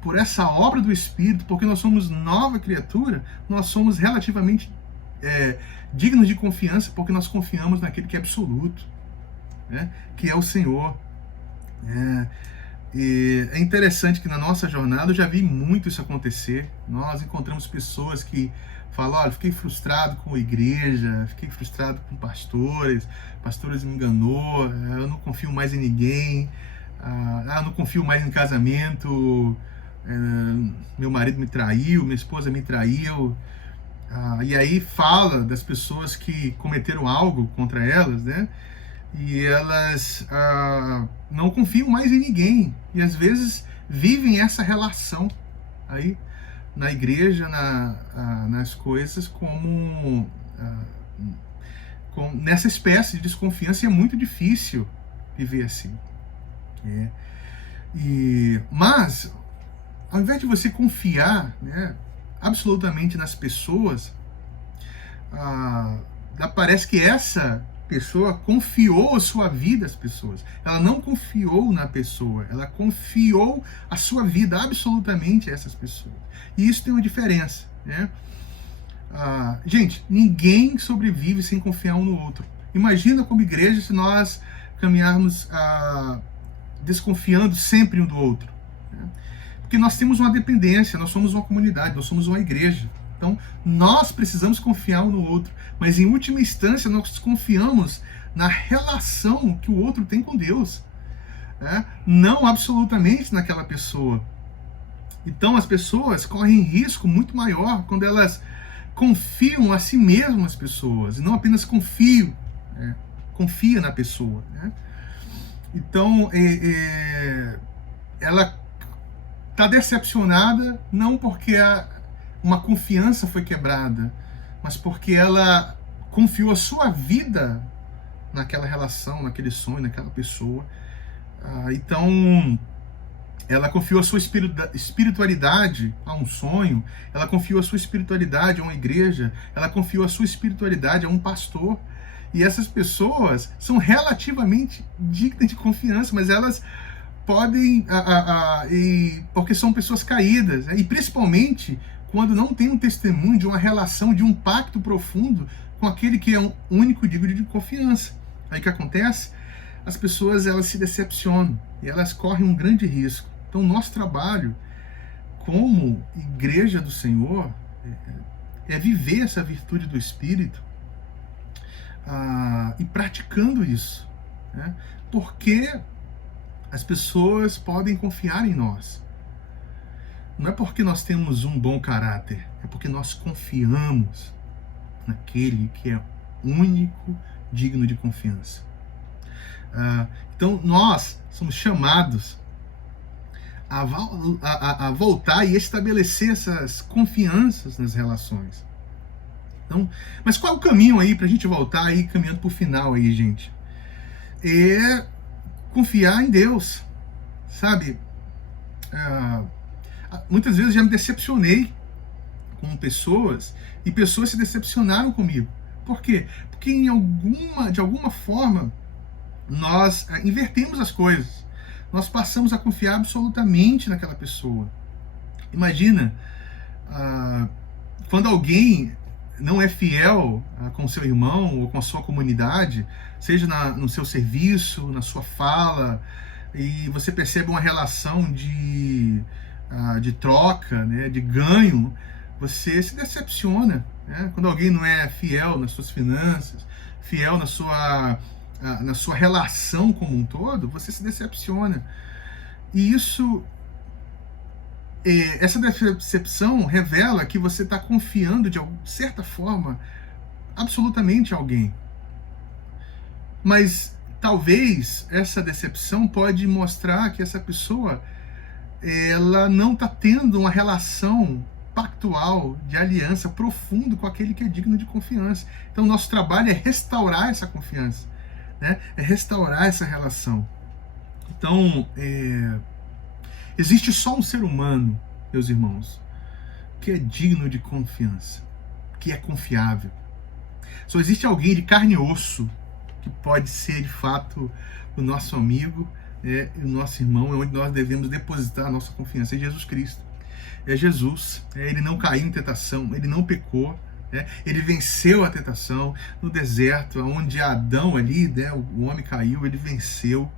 por essa obra do Espírito, porque nós somos nova criatura, nós somos relativamente dignos de confiança, porque nós confiamos naquele que é absoluto, né? Que é o Senhor. E é interessante que na nossa jornada eu já vi muito isso acontecer. Nós encontramos pessoas que falam: olha, fiquei frustrado com a igreja, fiquei frustrado com pastores me enganou, eu não confio mais em ninguém, não confio mais em casamento, meu marido me traiu, minha esposa me traiu. E aí fala das pessoas que cometeram algo contra elas, né? E elas não confiam mais em ninguém, e às vezes vivem essa relação aí na igreja, nas coisas, como nessa espécie de desconfiança, e é muito difícil viver assim. Mas, ao invés de você confiar, né, absolutamente nas pessoas, parece que essa pessoa confiou a sua vida às pessoas. Ela não confiou na pessoa, ela confiou a sua vida absolutamente a essas pessoas. E isso tem uma diferença, né? Gente, ninguém sobrevive sem confiar um no outro. Imagina como igreja se nós caminharmos desconfiando sempre um do outro, né? Porque nós temos uma dependência, nós somos uma comunidade, nós somos uma igreja. Então, nós precisamos confiar um no outro, mas em última instância nós confiamos na relação que o outro tem com Deus, né? Não absolutamente naquela pessoa. Então, as pessoas correm risco muito maior quando elas confiam a si mesmas as pessoas, e não apenas confia na pessoa, né? Então, ela está decepcionada não porque uma confiança foi quebrada, mas porque ela confiou a sua vida naquela relação, naquele sonho, naquela pessoa. Então, ela confiou a sua espiritualidade a um sonho, ela confiou a sua espiritualidade a uma igreja, ela confiou a sua espiritualidade a um pastor. E essas pessoas são relativamente dignas de confiança, mas elas podem, porque são pessoas caídas, né? E principalmente quando não tem um testemunho de uma relação, de um pacto profundo com aquele que é um único digno de confiança. Aí o que acontece? As pessoas, elas se decepcionam e elas correm um grande risco. Então, nosso trabalho como igreja do Senhor é viver essa virtude do Espírito e praticando isso, né? Porque as pessoas podem confiar em nós. Não é porque nós temos um bom caráter, é porque nós confiamos naquele que é único, digno de confiança. Então, nós somos chamados a voltar e estabelecer essas confianças nas relações. Então, mas qual é o caminho aí para a gente voltar aí, caminhando para o final aí, gente? É confiar em Deus, sabe? Muitas vezes já me decepcionei com pessoas e pessoas se decepcionaram comigo. Por quê? Porque de alguma forma nós invertemos as coisas. Nós passamos a confiar absolutamente naquela pessoa. Imagina quando alguém não é fiel com seu irmão ou com a sua comunidade, seja no seu serviço, na sua fala, e você percebe uma relação de troca, né, de ganho, você se decepciona, né? Quando alguém não é fiel nas suas finanças, fiel na sua relação como um todo, você se decepciona. E essa decepção revela que você está confiando de certa forma absolutamente em alguém. Mas talvez essa decepção pode mostrar que essa pessoa ela não está tendo uma relação pactual, de aliança profundo com aquele que é digno de confiança. Então, nosso trabalho é restaurar essa confiança, né? É restaurar essa relação. Então, existe só um ser humano, meus irmãos, que é digno de confiança, que é confiável. Só existe alguém de carne e osso que pode ser, de fato, o nosso amigo, o nosso irmão, é onde nós devemos depositar a nossa confiança, é Jesus Cristo. É Jesus, ele não caiu em tentação, ele não pecou, ele venceu a tentação no deserto, onde Adão ali, o homem caiu, ele venceu.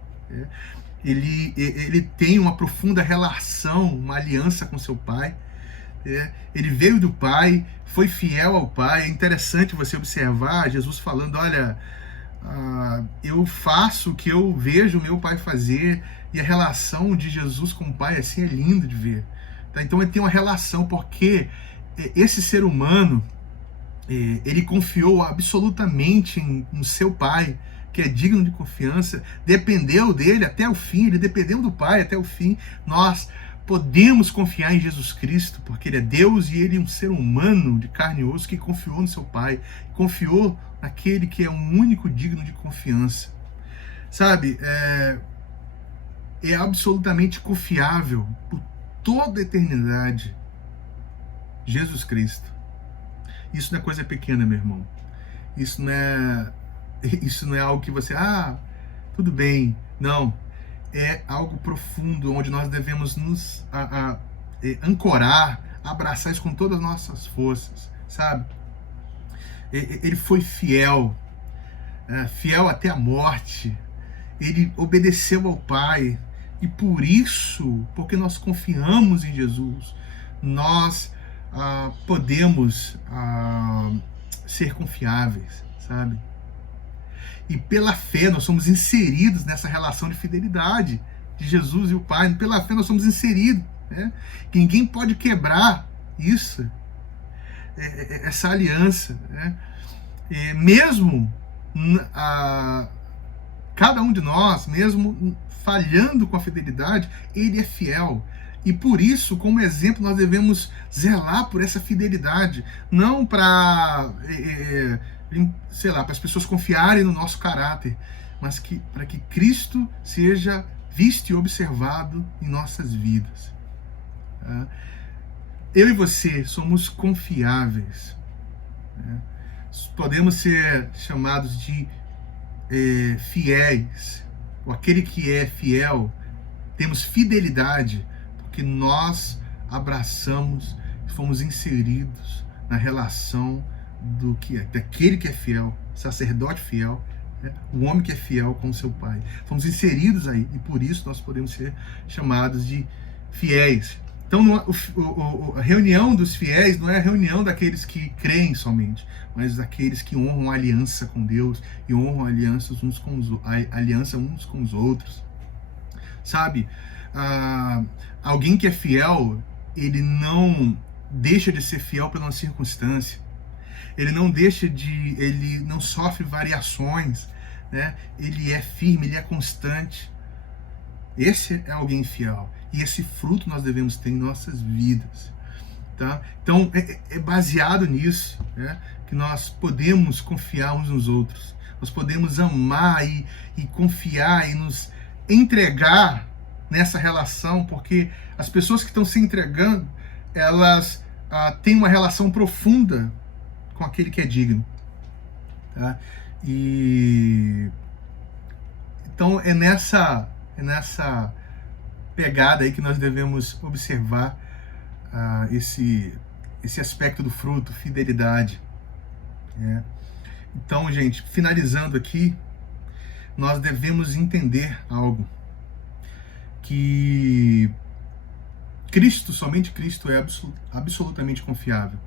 Ele tem uma profunda relação, uma aliança com seu Pai. Ele veio do Pai, foi fiel ao Pai. É interessante você observar Jesus falando, olha, eu faço o que eu vejo o meu Pai fazer, e a relação de Jesus com o Pai assim é lindo de ver. Tá? Então ele tem uma relação, porque esse ser humano, ele confiou absolutamente no seu Pai, que é digno de confiança, dependeu dele até o fim, ele dependeu do Pai até o fim. Nós podemos confiar em Jesus Cristo, porque Ele é Deus e Ele é um ser humano de carne e osso que confiou no seu Pai, confiou naquele que é o único digno de confiança. Sabe, é absolutamente confiável por toda a eternidade Jesus Cristo. Isso não é coisa pequena, meu irmão. Isso não é algo que você, tudo bem. Não. É algo profundo, onde nós devemos nos ancorar, abraçar isso com todas as nossas forças, sabe? Ele foi fiel, fiel até a morte. Ele obedeceu ao Pai. E por isso, porque nós confiamos em Jesus, nós podemos ser confiáveis, sabe? E pela fé nós somos inseridos nessa relação de fidelidade de Jesus e o Pai. Pela fé nós somos inseridos, né? Que ninguém pode quebrar isso, essa aliança, né? Mesmo cada um de nós, mesmo falhando com a fidelidade, Ele é fiel. E por isso, como exemplo, nós devemos zelar por essa fidelidade, não para para as pessoas confiarem no nosso caráter, mas para que Cristo seja visto e observado em nossas vidas. Tá? Eu e você somos confiáveis. Né? Podemos ser chamados de fiéis, ou aquele que é fiel. Temos fidelidade porque nós abraçamos, fomos inseridos na relação daquele que é fiel, sacerdote fiel, né? O homem que é fiel com seu Pai. Fomos inseridos aí, e por isso nós podemos ser chamados de fiéis. Então, a reunião dos fiéis não é a reunião daqueles que creem somente, mas daqueles que honram a aliança com Deus e honram a aliança uns com os outros. Sabe? Alguém que é fiel, ele não deixa de ser fiel pela circunstância. Ele não sofre variações, né? Ele é firme, ele é constante. Esse é alguém fiel. E esse fruto nós devemos ter em nossas vidas. Tá? Então, é baseado nisso, né, que nós podemos confiar uns nos outros. Nós podemos amar e confiar e nos entregar nessa relação, porque as pessoas que estão se entregando, elas têm uma relação profunda com aquele que é digno. Tá? Então, é nessa pegada aí que nós devemos observar esse aspecto do fruto, fidelidade. Né? Então, gente, finalizando aqui, nós devemos entender algo, que somente Cristo é absolutamente confiável,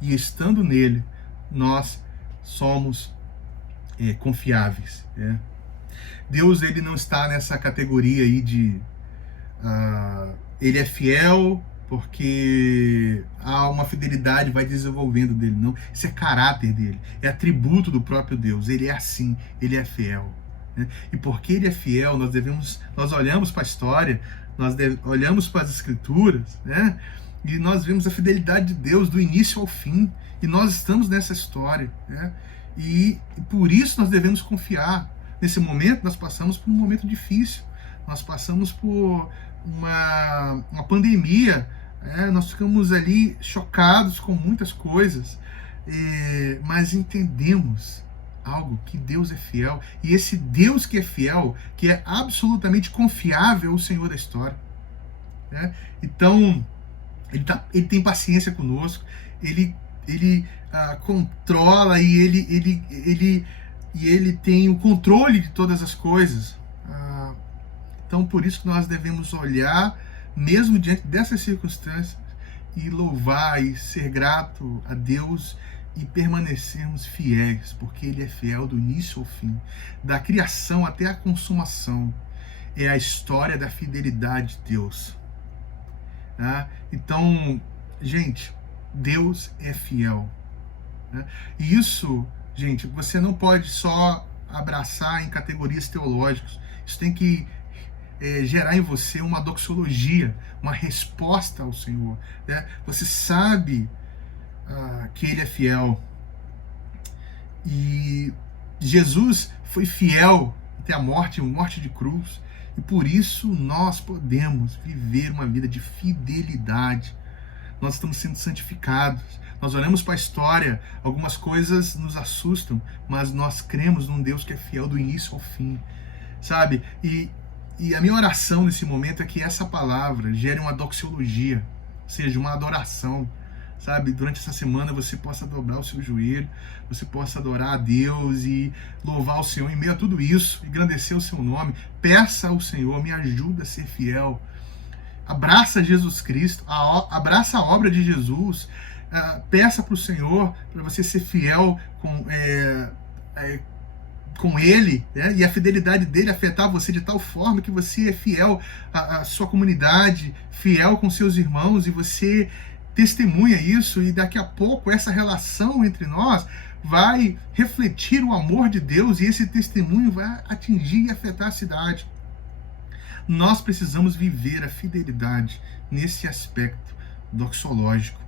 e estando nele, nós somos confiáveis. Né? Deus, ele não está nessa categoria aí de ele é fiel porque há uma fidelidade vai desenvolvendo dele. Não, isso é caráter dele, é atributo do próprio Deus. Ele é assim, ele é fiel. Né? E porque ele é fiel, nós olhamos para a história, olhamos para as Escrituras, né? E nós vemos a fidelidade de Deus do início ao fim, e nós estamos nessa história, né? E por isso nós devemos confiar. Nesse momento nós passamos por um momento difícil, nós passamos por uma pandemia, nós ficamos ali chocados com muitas coisas, mas entendemos algo, que Deus é fiel, e esse Deus que é fiel, que é absolutamente confiável, é o Senhor da história. Né? Então, ele tem paciência conosco, ele controla e ele tem o controle de todas as coisas. Então, por isso que nós devemos olhar, mesmo diante dessas circunstâncias, e louvar e ser grato a Deus e permanecermos fiéis, porque Ele é fiel do início ao fim, da criação até a consumação. É a história da fidelidade de Deus. Tá? Então, gente, Deus é fiel. Né? E isso, gente, você não pode só abraçar em categorias teológicas. Isso tem que gerar em você uma doxologia, uma resposta ao Senhor, né? Você sabe que Ele é fiel. E Jesus foi fiel até a morte de cruz. E por isso nós podemos viver uma vida de fidelidade. Nós estamos sendo santificados. Nós olhamos para a história, algumas coisas nos assustam, mas nós cremos num Deus que é fiel do início ao fim, sabe? E a minha oração nesse momento é que essa palavra gere uma doxologia, ou seja, uma adoração, sabe? Durante essa semana você possa dobrar o seu joelho, você possa adorar a Deus e louvar o Senhor em meio a tudo isso, engrandecer o seu nome. Peça ao Senhor, me ajuda a ser fiel. Abraça Jesus Cristo, abraça a obra de Jesus, peça para o Senhor para você ser fiel com Ele, né? E a fidelidade dele afetar você de tal forma que você é fiel à sua comunidade, fiel com seus irmãos, e você testemunha isso, e daqui a pouco essa relação entre nós vai refletir o amor de Deus, e esse testemunho vai atingir e afetar a cidade. Nós precisamos viver a fidelidade nesse aspecto doxológico.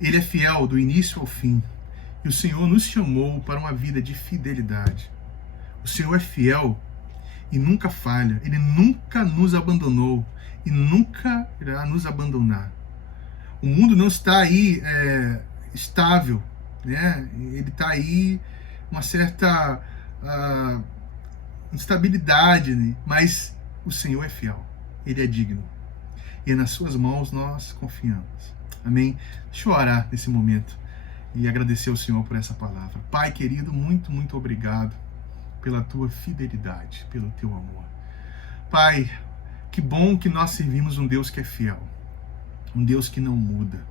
Ele é fiel do início ao fim. E o Senhor nos chamou para uma vida de fidelidade. O Senhor é fiel e nunca falha. Ele nunca nos abandonou e nunca irá nos abandonar. O mundo não está aí estável, né? Ele está aí uma certa instabilidade, né? Mas o Senhor é fiel. Ele é digno. E nas suas mãos nós confiamos. Amém? Deixa eu orar nesse momento e agradecer ao Senhor por essa palavra. Pai querido, muito, muito obrigado pela tua fidelidade, pelo teu amor. Pai, que bom que nós servimos um Deus que é fiel, um Deus que não muda,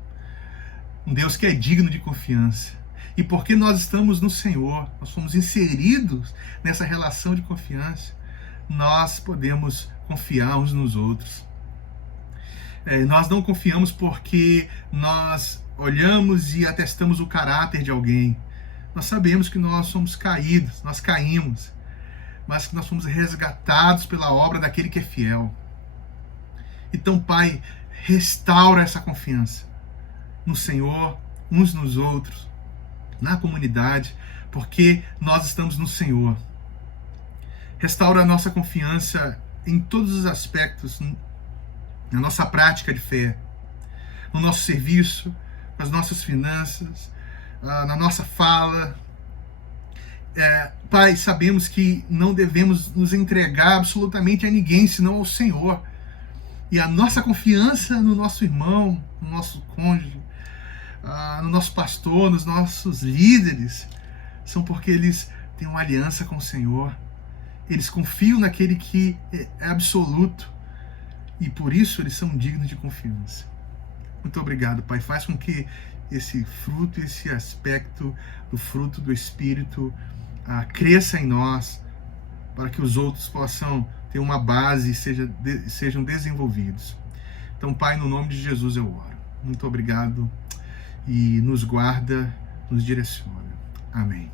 um Deus que é digno de confiança. E porque nós estamos no Senhor, nós somos inseridos nessa relação de confiança, nós podemos confiar uns nos outros. Nós não confiamos porque nós olhamos e atestamos o caráter de alguém. Nós sabemos que nós somos caídos, nós caímos, mas que nós fomos resgatados pela obra daquele que é fiel. Então, Pai, restaura essa confiança no Senhor, uns nos outros, na comunidade, porque nós estamos no Senhor. Restaura a nossa confiança em todos os aspectos, na nossa prática de fé, no nosso serviço, nas nossas finanças, na nossa fala. Pai, sabemos que não devemos nos entregar absolutamente a ninguém, senão ao Senhor. E a nossa confiança no nosso irmão, no nosso cônjuge, no nosso pastor, nos nossos líderes, são porque eles têm uma aliança com o Senhor. Eles confiam naquele que é absoluto. E por isso eles são dignos de confiança. Muito obrigado, Pai. Faz com que esse fruto, esse aspecto do fruto do Espírito cresça em nós, para que os outros possam ter uma base e sejam desenvolvidos. Então, Pai, no nome de Jesus eu oro. Muito obrigado e nos guarda, nos direciona. Amém.